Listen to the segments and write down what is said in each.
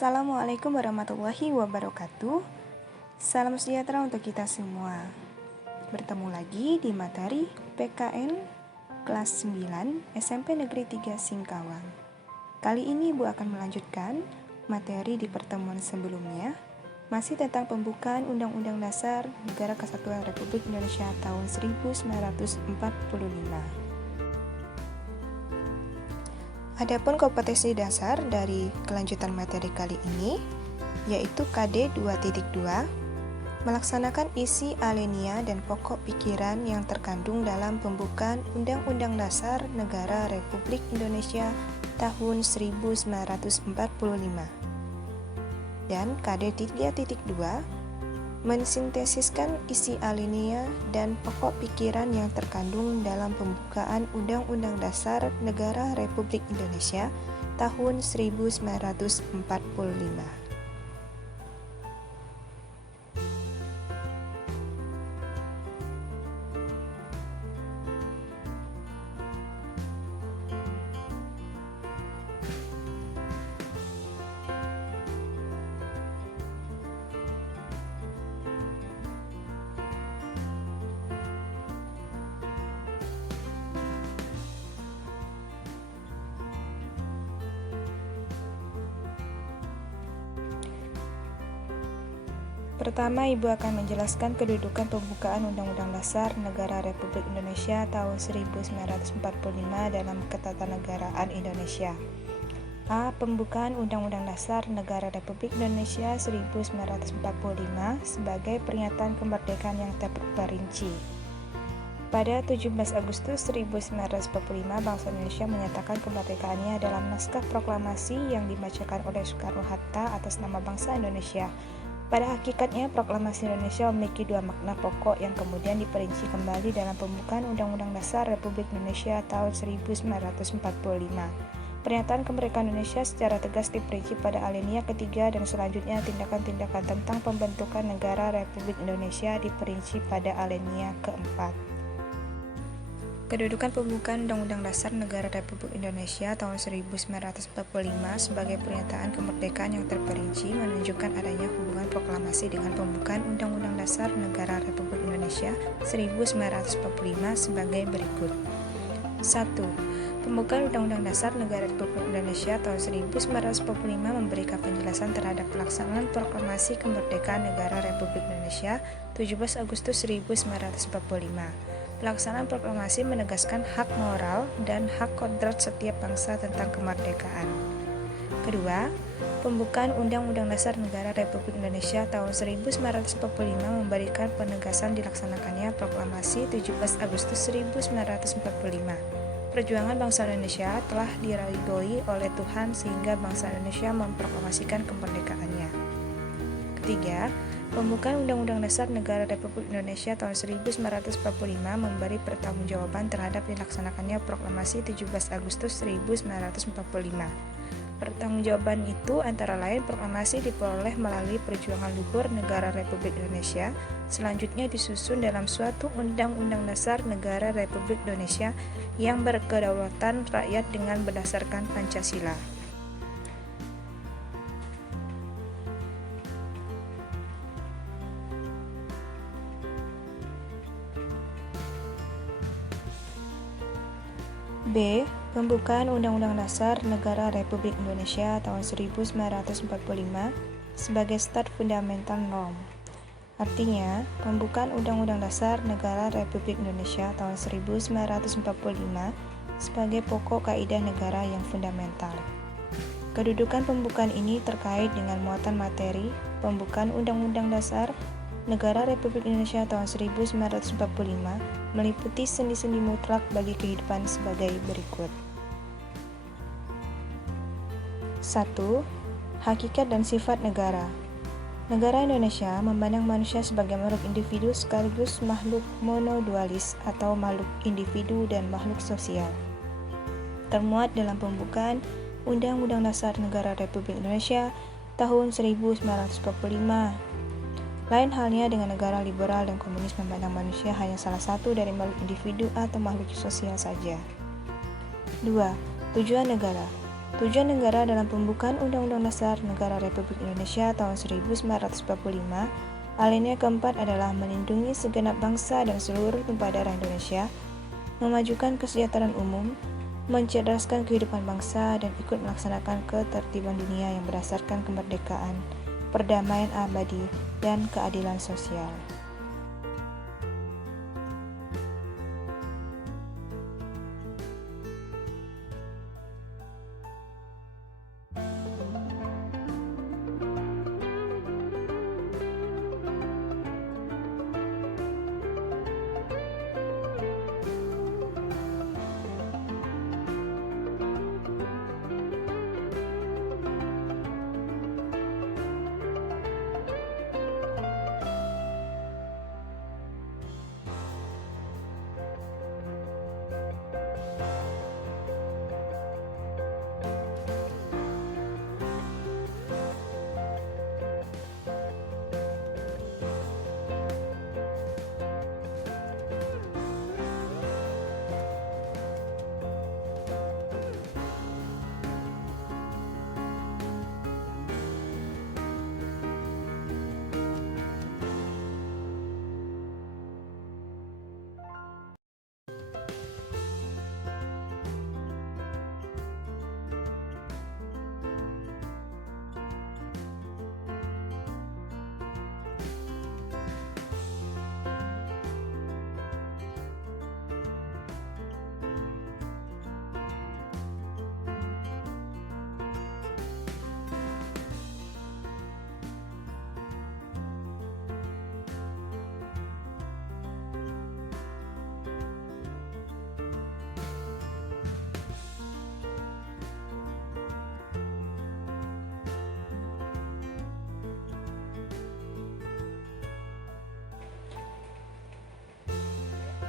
Assalamualaikum warahmatullahi wabarakatuh. Salam sejahtera untuk kita semua. Bertemu lagi di materi PKN kelas 9 SMP Negeri 3 Singkawang. Kali ini Ibu akan melanjutkan materi di pertemuan sebelumnya, masih tentang pembukaan Undang-Undang Dasar Negara Kesatuan Republik Indonesia tahun 1945. Adapun kompetensi dasar dari kelanjutan materi kali ini, yaitu KD 2.2, melaksanakan isi alinea dan pokok pikiran yang terkandung dalam pembukaan Undang-Undang Dasar Negara Republik Indonesia tahun 1945. Dan KD 3.2, mensintesiskan isi alinea dan pokok pikiran yang terkandung dalam pembukaan Undang-Undang Dasar Negara Republik Indonesia tahun 1945. Pertama, Ibu akan menjelaskan kedudukan pembukaan Undang-Undang Dasar Negara Republik Indonesia tahun 1945 dalam Ketatanegaraan Indonesia. A. Pembukaan Undang-Undang Dasar Negara Republik Indonesia 1945 sebagai pernyataan kemerdekaan yang terperinci. Pada 17 Agustus 1945, bangsa Indonesia menyatakan kemerdekaannya dalam naskah proklamasi yang dibacakan oleh Soekarno-Hatta atas nama bangsa Indonesia. Pada hakikatnya, proklamasi Indonesia memiliki dua makna pokok yang kemudian diperinci kembali dalam pembukaan Undang-Undang Dasar Republik Indonesia tahun 1945. Pernyataan kemerdekaan Indonesia secara tegas diperinci pada alinea ketiga dan selanjutnya tindakan-tindakan tentang pembentukan negara Republik Indonesia diperinci pada alinea keempat. Kedudukan pembukaan Undang-Undang Dasar Negara Republik Indonesia tahun 1945 sebagai pernyataan kemerdekaan yang terperinci menunjukkan adanya hubungan proklamasi dengan pembukaan Undang-Undang Dasar Negara Republik Indonesia 1945 sebagai berikut. 1. Pembukaan Undang-Undang Dasar Negara Republik Indonesia tahun 1945 memberikan penjelasan terhadap pelaksanaan proklamasi kemerdekaan negara Republik Indonesia 17 Agustus 1945. Pelaksanaan proklamasi menegaskan hak moral dan hak kodrat setiap bangsa tentang kemerdekaan. Kedua, pembukaan Undang-Undang Dasar Negara Republik Indonesia tahun 1945 memberikan penegasan dilaksanakannya proklamasi 17 Agustus 1945. Perjuangan bangsa Indonesia telah diridhoi oleh Tuhan sehingga bangsa Indonesia memproklamasikan kemerdekaannya. Ketiga, pembukaan Undang-Undang Dasar Negara Republik Indonesia tahun 1945 memberi pertanggungjawaban terhadap dilaksanakannya proklamasi 17 Agustus 1945. Pertanggungjawaban itu antara lain proklamasi diperoleh melalui perjuangan luhur negara Republik Indonesia, selanjutnya disusun dalam suatu Undang-Undang Dasar Negara Republik Indonesia yang berkedaulatan rakyat dengan berdasarkan Pancasila. B. Pembukaan Undang-Undang Dasar Negara Republik Indonesia tahun 1945 sebagai start fundamental norm. Artinya, pembukaan Undang-Undang Dasar Negara Republik Indonesia tahun 1945 sebagai pokok kaidah negara yang fundamental. Kedudukan pembukaan ini terkait dengan muatan materi pembukaan Undang-Undang Dasar Negara Republik Indonesia tahun 1945 meliputi sendi-sendi mutlak bagi kehidupan sebagai berikut. 1. Hakikat dan sifat negara. Negara Indonesia memandang manusia sebagai makhluk individu sekaligus makhluk monodualis atau makhluk individu dan makhluk sosial. Termuat dalam pembukaan Undang-Undang Dasar Negara Republik Indonesia tahun 1945. Lain halnya dengan negara liberal dan komunis memandang manusia hanya salah satu dari makhluk individu atau makhluk sosial saja. 2. Tujuan negara. Tujuan negara dalam pembukaan Undang-Undang Dasar Negara Republik Indonesia tahun 1945, alinea keempat adalah melindungi segenap bangsa dan seluruh tumpah darah Indonesia, memajukan kesejahteraan umum, mencerdaskan kehidupan bangsa, dan ikut melaksanakan ketertiban dunia yang berdasarkan kemerdekaan, perdamaian abadi, dan keadilan sosial.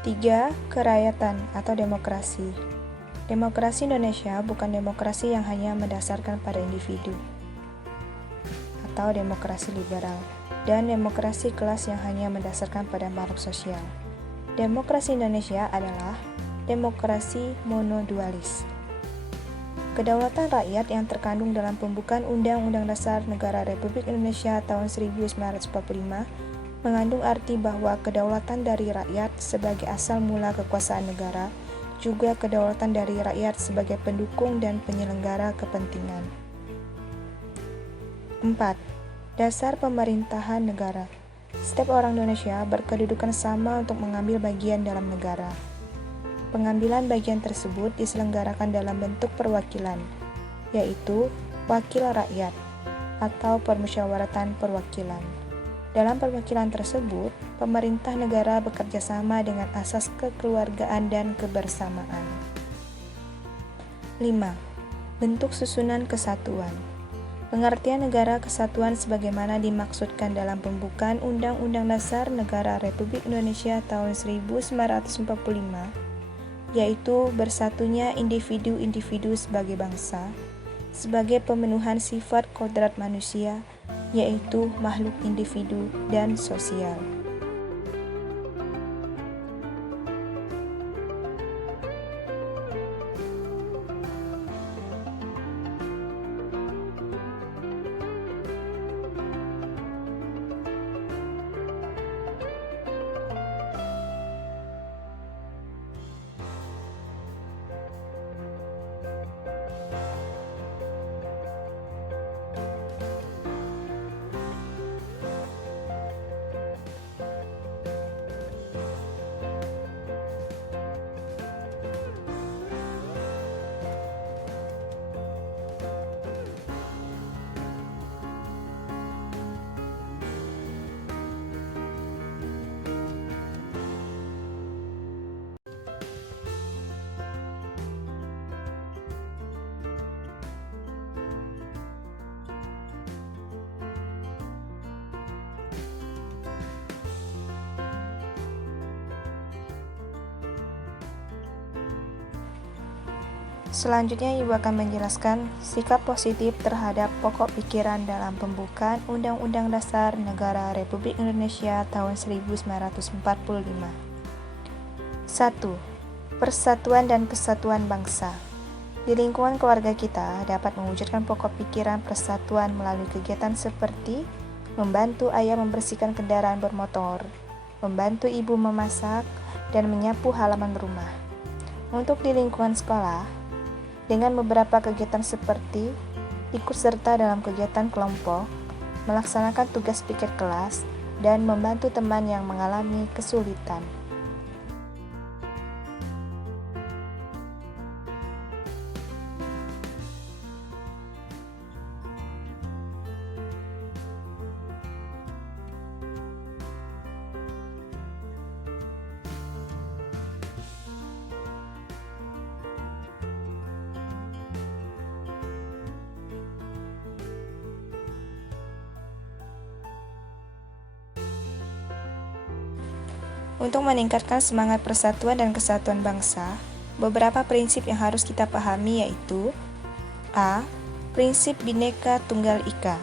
Tiga, kerakyatan atau demokrasi. Demokrasi Indonesia bukan demokrasi yang hanya mendasarkan pada individu atau demokrasi liberal, dan demokrasi kelas yang hanya mendasarkan pada makhluk sosial. Demokrasi Indonesia adalah demokrasi monodualis. Kedaulatan rakyat yang terkandung dalam pembukaan Undang-Undang Dasar Negara Republik Indonesia tahun 1945 mengandung arti bahwa kedaulatan dari rakyat sebagai asal mula kekuasaan negara, juga kedaulatan dari rakyat sebagai pendukung dan penyelenggara kepentingan. 4. Dasar pemerintahan negara. Setiap orang Indonesia berkedudukan sama untuk mengambil bagian dalam negara. Pengambilan bagian tersebut diselenggarakan dalam bentuk perwakilan, yaitu wakil rakyat atau permusyawaratan perwakilan. Dalam perwakilan tersebut, pemerintah negara bekerja sama dengan asas kekeluargaan dan kebersamaan. 5. Bentuk susunan kesatuan. Pengertian negara kesatuan sebagaimana dimaksudkan dalam pembukaan Undang-Undang Dasar Negara Republik Indonesia tahun 1945, yaitu bersatunya individu-individu sebagai bangsa, sebagai pemenuhan sifat kodrat manusia, yaitu makhluk individu dan sosial. Selanjutnya, Ibu akan menjelaskan sikap positif terhadap pokok pikiran dalam pembukaan Undang-Undang Dasar Negara Republik Indonesia tahun 1945. 1. Persatuan dan kesatuan bangsa. Di lingkungan keluarga kita dapat mewujudkan pokok pikiran persatuan melalui kegiatan seperti membantu ayah membersihkan kendaraan bermotor, membantu ibu memasak, dan menyapu halaman rumah. Untuk di lingkungan sekolah, dengan beberapa kegiatan seperti ikut serta dalam kegiatan kelompok, melaksanakan tugas pikir kelas, dan membantu teman yang mengalami kesulitan. Untuk meningkatkan semangat persatuan dan kesatuan bangsa, beberapa prinsip yang harus kita pahami yaitu A. Prinsip Bhinneka Tunggal Ika,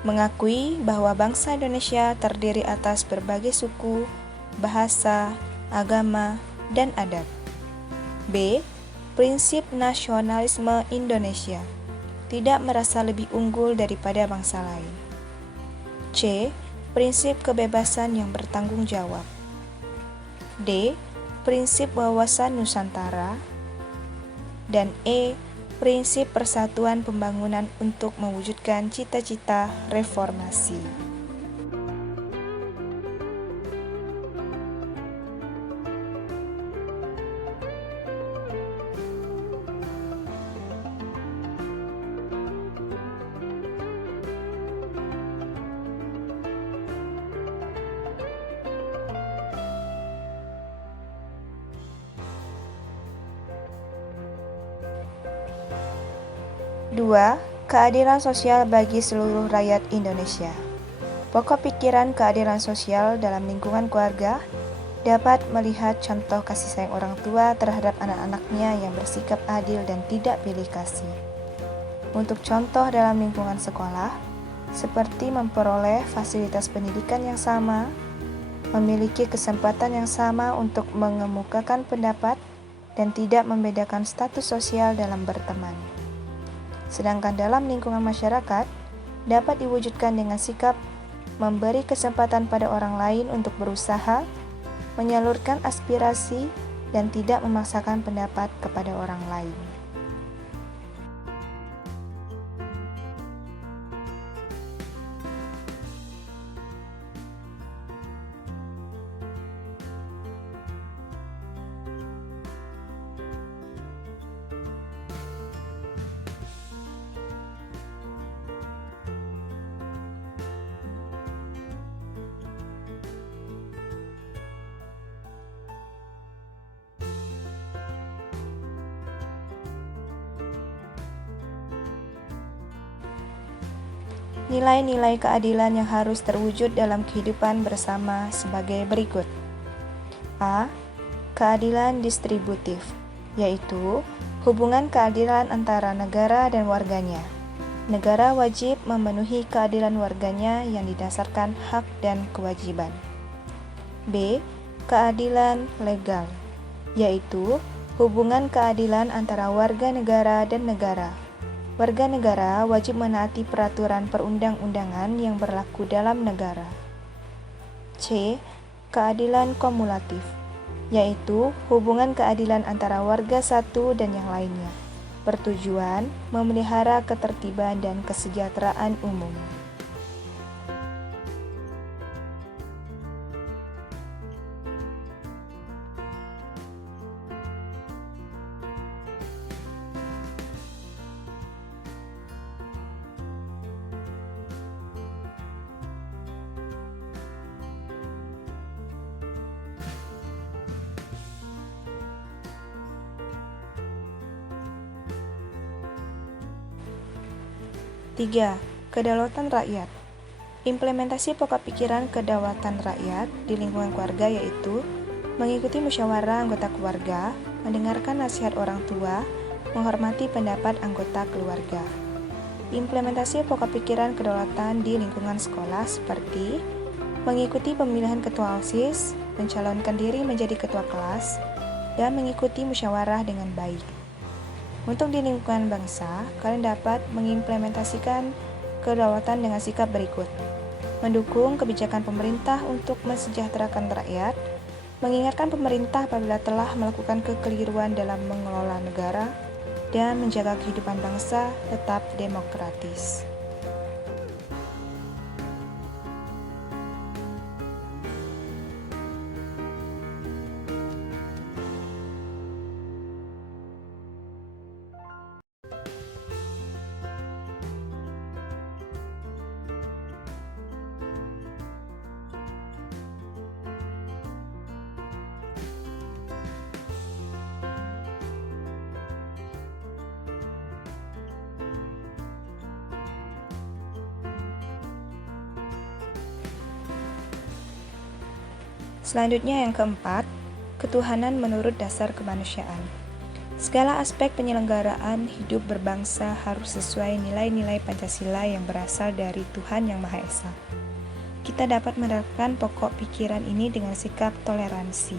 mengakui bahwa bangsa Indonesia terdiri atas berbagai suku, bahasa, agama, dan adat. B. Prinsip Nasionalisme Indonesia, tidak merasa lebih unggul daripada bangsa lain. C. Prinsip kebebasan yang bertanggung jawab. D. Prinsip wawasan Nusantara. Dan E. Prinsip persatuan pembangunan untuk mewujudkan cita-cita reformasi. Dua, keadilan sosial bagi seluruh rakyat Indonesia. Pokok pikiran keadilan sosial dalam lingkungan keluarga dapat melihat contoh kasih sayang orang tua terhadap anak-anaknya yang bersikap adil dan tidak pilih kasih. Untuk contoh dalam lingkungan sekolah, seperti memperoleh fasilitas pendidikan yang sama, memiliki kesempatan yang sama untuk mengemukakan pendapat, dan tidak membedakan status sosial dalam berteman. Sedangkan dalam lingkungan masyarakat, dapat diwujudkan dengan sikap memberi kesempatan pada orang lain untuk berusaha, menyalurkan aspirasi, dan tidak memaksakan pendapat kepada orang lain. Nilai-nilai keadilan yang harus terwujud dalam kehidupan bersama sebagai berikut. A. Keadilan distributif, yaitu hubungan keadilan antara negara dan warganya. Negara wajib memenuhi keadilan warganya yang didasarkan hak dan kewajiban. B. Keadilan legal, yaitu hubungan keadilan antara warga negara dan negara. Warga negara wajib menaati peraturan perundang-undangan yang berlaku dalam negara. C. Keadilan kumulatif, yaitu hubungan keadilan antara warga satu dan yang lainnya, bertujuan memelihara ketertiban dan kesejahteraan umum. Tiga, kedaulatan rakyat. Implementasi pokok pikiran kedaulatan rakyat di lingkungan keluarga yaitu mengikuti musyawarah anggota keluarga, mendengarkan nasihat orang tua, menghormati pendapat anggota keluarga. Implementasi pokok pikiran kedaulatan di lingkungan sekolah seperti mengikuti pemilihan ketua OSIS, mencalonkan diri menjadi ketua kelas, dan mengikuti musyawarah dengan baik. Untuk di lingkungan bangsa, kalian dapat mengimplementasikan kedaulatan dengan sikap berikut. Mendukung kebijakan pemerintah untuk mensejahterakan rakyat, mengingatkan pemerintah apabila telah melakukan kekeliruan dalam mengelola negara, dan menjaga kehidupan bangsa tetap demokratis. Selanjutnya yang keempat, ketuhanan menurut dasar kemanusiaan. Segala aspek penyelenggaraan hidup berbangsa harus sesuai nilai-nilai Pancasila yang berasal dari Tuhan Yang Maha Esa. Kita dapat menerapkan pokok pikiran ini dengan sikap toleransi.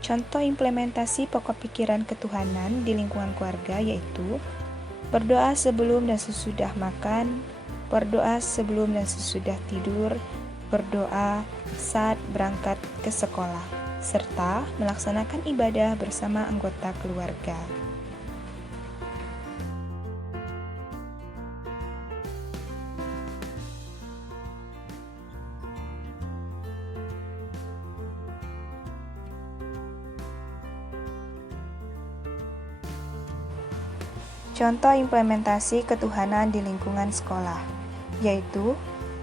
Contoh implementasi pokok pikiran ketuhanan di lingkungan keluarga yaitu berdoa sebelum dan sesudah makan, berdoa sebelum dan sesudah tidur, berdoa saat berangkat ke sekolah, serta melaksanakan ibadah bersama anggota keluarga. Contoh implementasi ketuhanan di lingkungan sekolah, yaitu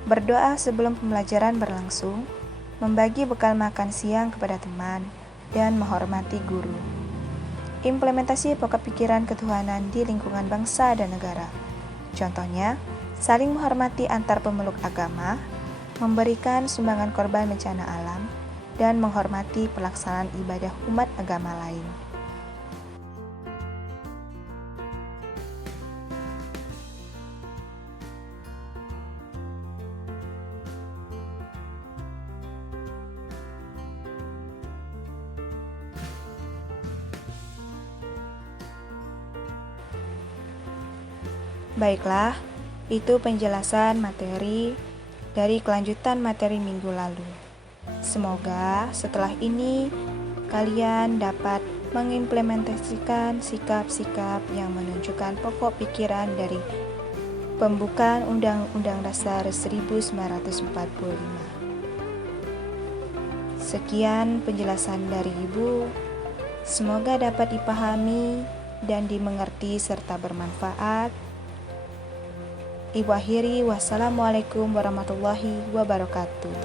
berdoa sebelum pembelajaran berlangsung, membagi bekal makan siang kepada teman, dan menghormati guru. Implementasi pokok pikiran ketuhanan di lingkungan bangsa dan negara. Contohnya, saling menghormati antar pemeluk agama, memberikan sumbangan korban bencana alam, dan menghormati pelaksanaan ibadah umat agama lain. Baiklah, itu penjelasan materi dari kelanjutan materi minggu lalu. Semoga setelah ini kalian dapat mengimplementasikan sikap-sikap yang menunjukkan pokok pikiran dari pembukaan Undang-Undang Dasar 1945. Sekian penjelasan dari Ibu. Semoga dapat dipahami dan dimengerti serta bermanfaat. Ibu akhiri, wassalamualaikum warahmatullahi wabarakatuh.